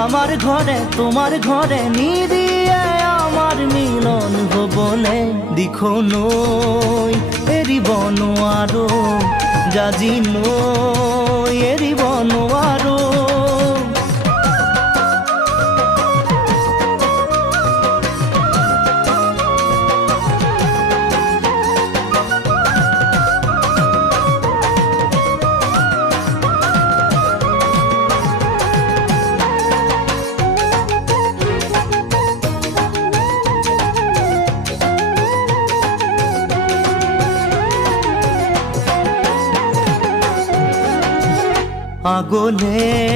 আমার ঘরে তোমার ঘরে নিদিয়ে আমার মিলন ভবনে দিখো নই এরি বনোয়ারো জাজি নই এরি বনোয়ারো আগুনে